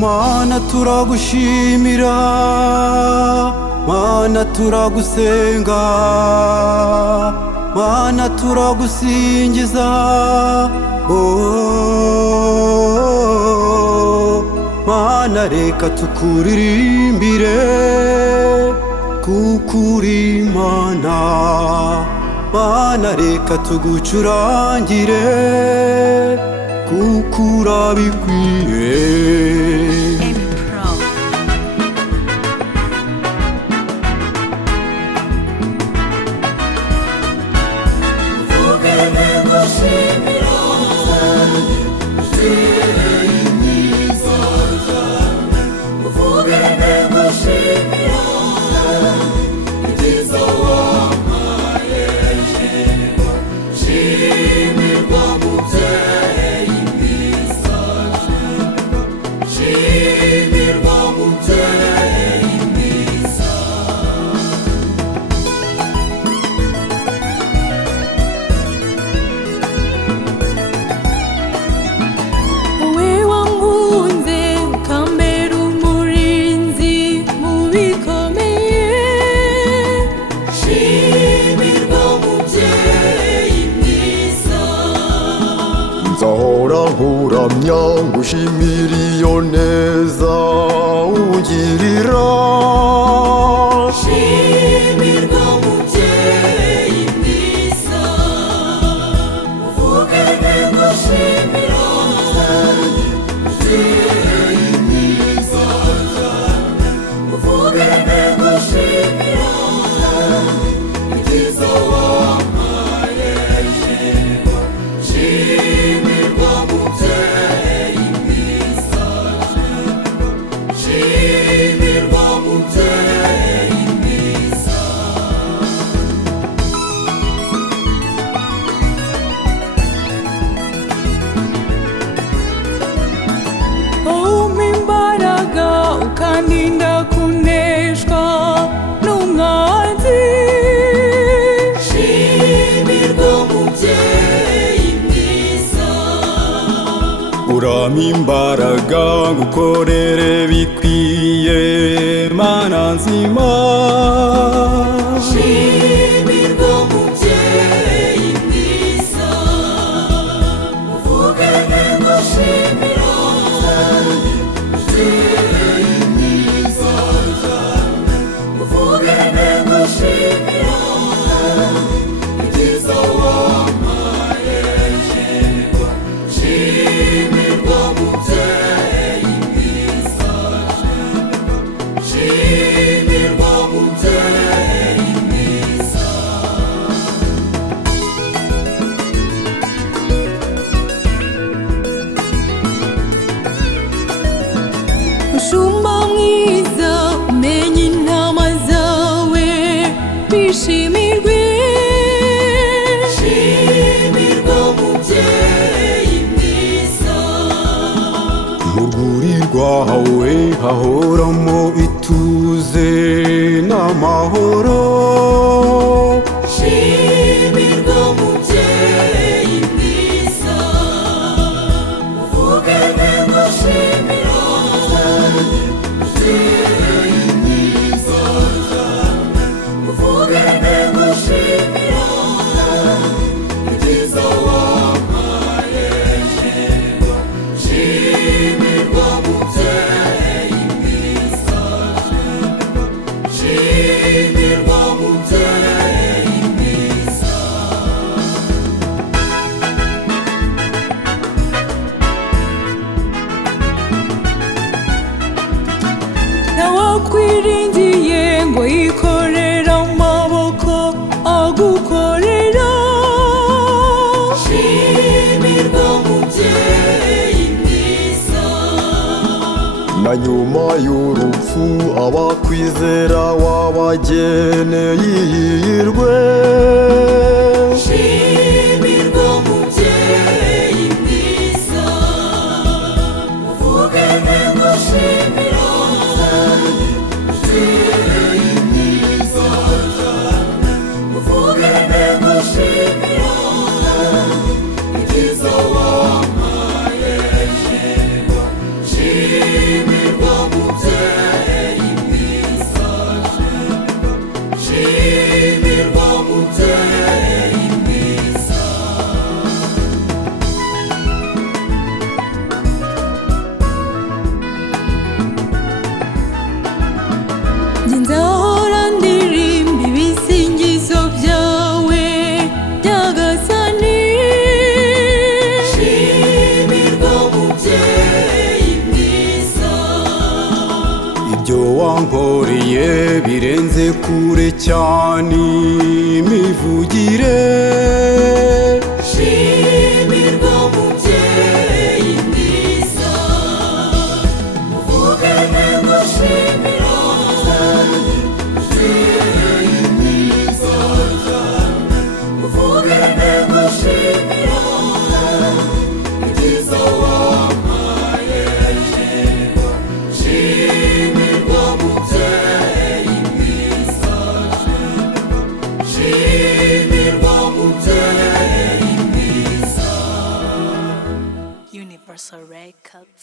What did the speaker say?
Mana turagushimira, Mana turagusenga, Mana turagusingiza. Mana reka tukuririmbire kuko uri Mana. Mana reka tugucurangire kuko urabikwiye. Nzahora nkuramya ngushimira iyo neza ungirira. Shimirwa mubyeyi mwiza, uvuge ntego shimira mubyeyi mwiza, uvuge ntego shimira ibyiza wampaye. Shimirwa mubyeyi mwiza, shimirwa mubyeyi mwiza. Umpa imbaraga ukandinda kuneshwa n'umwanzi. Shimirwa mubyeyi mwiza, Urampa imbaraga ngukorere bikwiye Mana nzima. shimirwa mubyeyi mwiza, uvuge ntego shimira mubyeyi mwiza, uvuge ntego shimira ibyiza wampaye. Shimirwa mubyeyi mwiza, shimirwa mubyeyi mwiza. Mushumba mwiza umenye intama zawe bishimirwe. Shimirwa mubyeyi mwiza, Mu rwuri rwawe hahoramo ituze n'amahoro. shimirwa mubyeyi mwiza, uvuge ntego shimira mubyeyi mwiza, uvuge ntego shimira ibyiza wampaye. Shimirwa mubyeyi mwiza, shimirwa mubyeyi mwiza. Ntawakwiringiye ngo yikorere amaboko agukorera. Shimirwa mubyeyi mwiza, Na nyuma y'urupfu abakwizera wabageneye ihirwe. shimirwa mubyeyi mwiza, uvuge ntego shimira mubyeyi mwiza, uvuge ntego shimira ibyiza wampaye. Shimirwa wankoreye birenze kure cyane imivugire. shimirwa mubyeyi mwiza uvuge ntego shimira mubyeyi mwiza cyane uvuge ntego shimira ibyiza wampaye shimirwa mubyeyi mwiza shimirwa mubyeyi mwiza Universal Records.